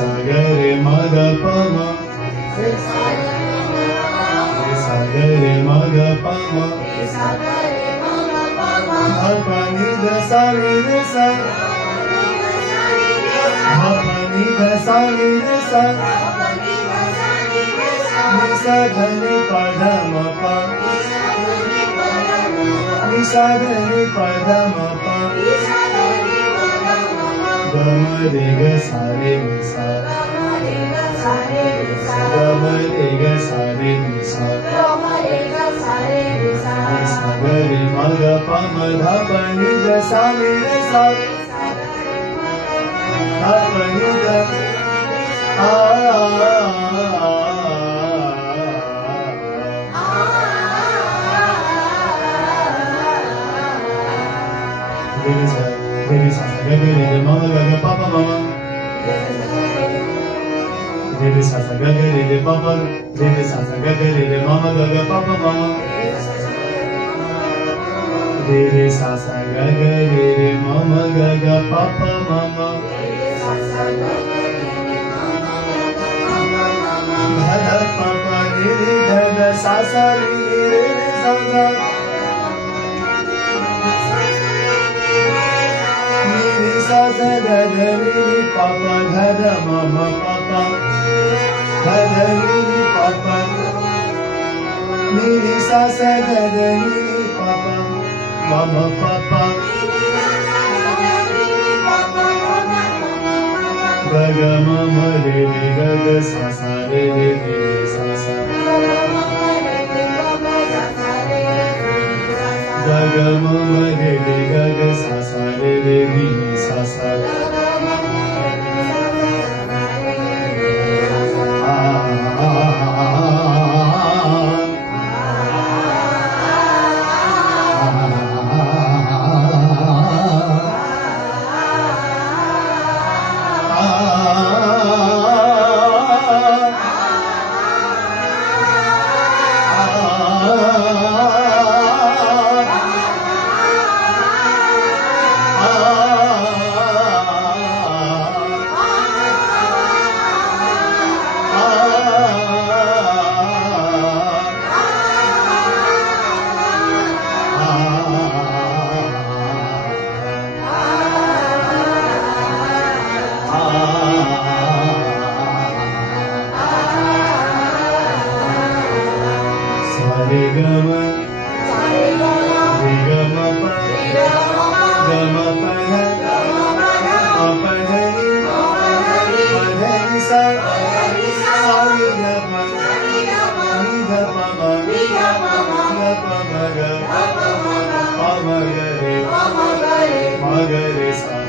सा ग रे म ग प म रे सा ग रे म ग प म ध प नि ध सा नि रे सा ध प नि ध सा नि रे सा नि सा ध नि प ध म प नि सा ध नि प ध म प ग म रे ग सा रे नि सा ग म रे ग सा रे नि सा नि सा ग रे म ग प म ध प नि ध सा नि रे सा ध प नि ध आ रे सा ग रे रे म ग ग प प म म रे सा ग रे रे प प रे सा ग रे रे म म ग ग प प म म रे सा ग रे रे म म ग ग प प म म ध ध प प रे रे ध ध सा सा रे रे सा सा नि रे सा ध ध ध रे रे प प ध ध म म प प ध ध रे रे प प नि रे सा सा ध ध रे रे प प म म प प ग ग म म रे रे ग ग सा सा रे रे रे सा सा ग ग म म रे रे ग ग सा सा रे रे रे सा सा रे ग म रे ग म प ग म प ध म प ध नि प ध नि सा सा नि ध प नि ध प म ग प म ग प म ग रे म ग रे सा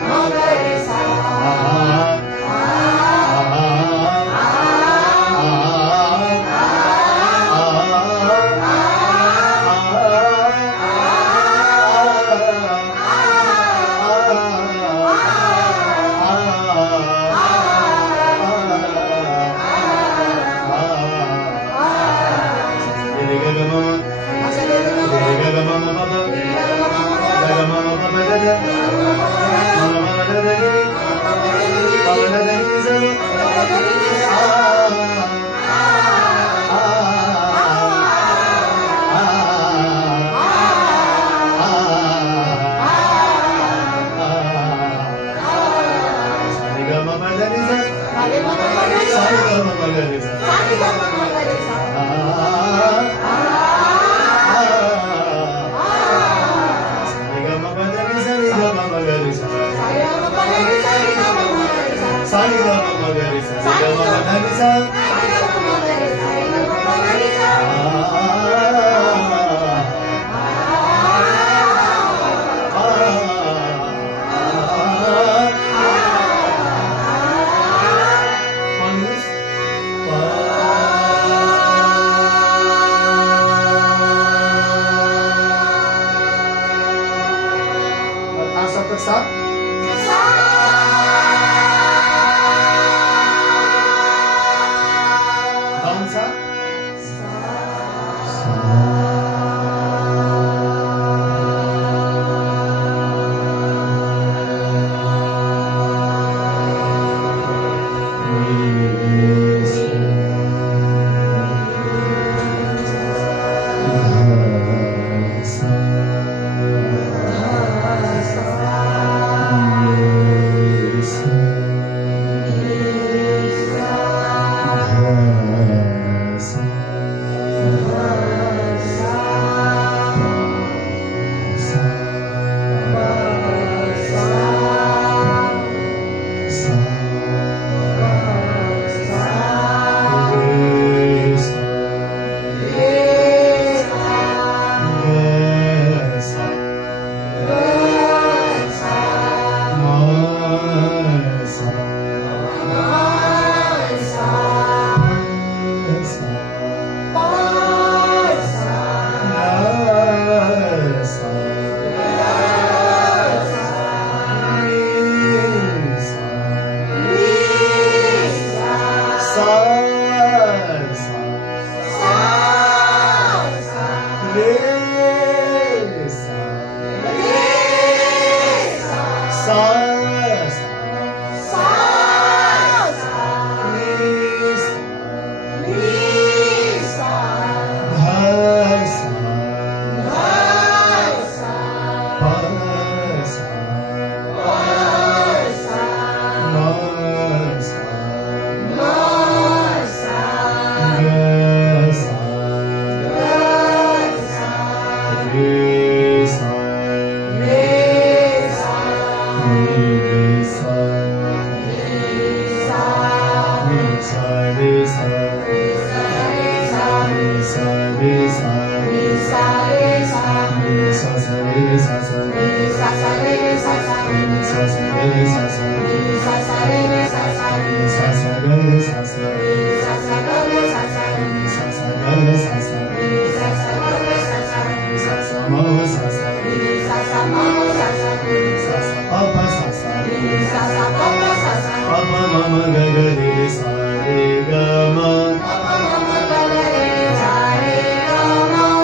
मम गगरे सा रे ग म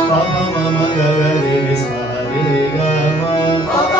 पप मम गगरे सा रे ग म